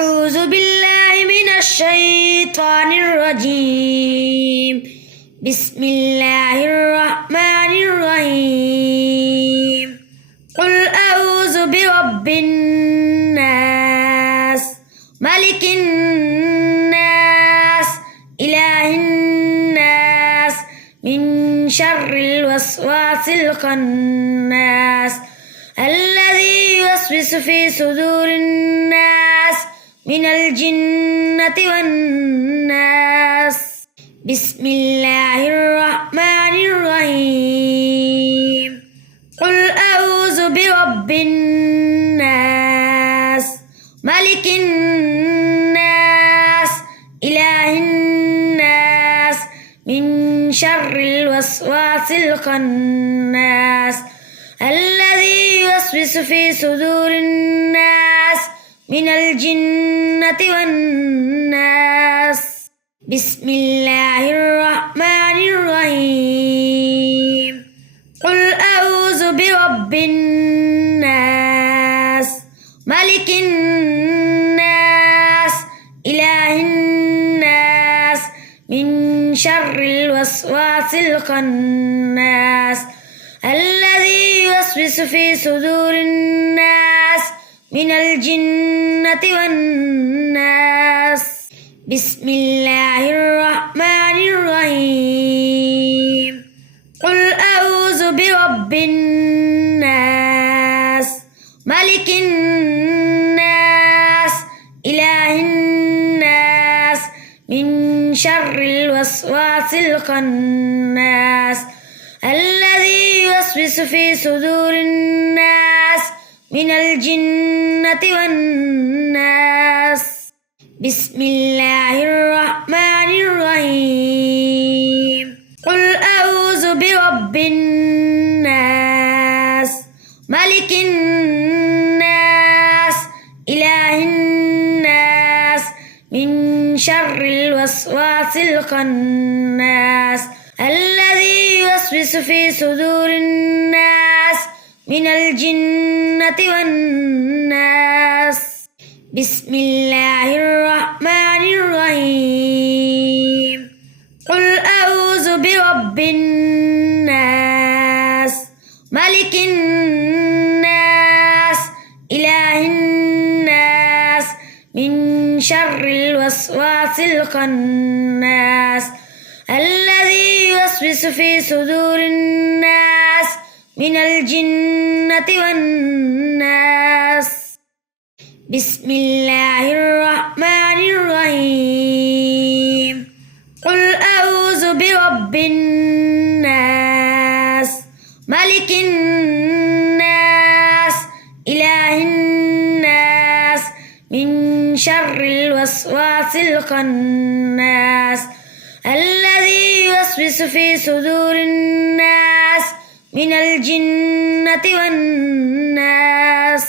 أعوذ بالله من الشيطان الرجيم. بسم الله الرحمن الرحيم. قل أعوذ برب الناس ملك الناس إله الناس من شر الوسواس الخناس الذي يوسوس في صدور الناس من الجنة والناس. بسم الله الرحمن الرحيم. قل أعوذ برب الناس ملك الناس إله الناس من شر الوسواس الخناس الذي يوسوس في صدور الناس من الجنة والناس. بسم الله الرحمن الرحيم. قل أعوذ برب الناس ملك الناس إله الناس من شر الوسواس الخناس الذي يوسوس في صدور الناس من الجنة والناس. بسم الله الرحمن الرحيم. قل أعوذ برب الناس ملك الناس إله الناس من شر الوسواس الخناس الذي يوسوس في صدور الناس من الجنة والناس. بسم الله الرحمن الرحيم. قل أعوذ برب الناس ملك الناس إله الناس من شر الوسواس الخناس الذي يوسوس في صدور الناس من الجنة والناس. بسم الله الرحمن الرحيم. قل أعوذ برب الناس ملك الناس إله الناس من شر الوسواس الخناس الذي يوسوس في صدور الناس من الجنة والناس. بسم الله الرحمن الرحيم. قل أعوذ برب الناس ملك الناس إله الناس من شر الوسواس الخناس الذي يوسوس في صدور الناس من الجنة والناس.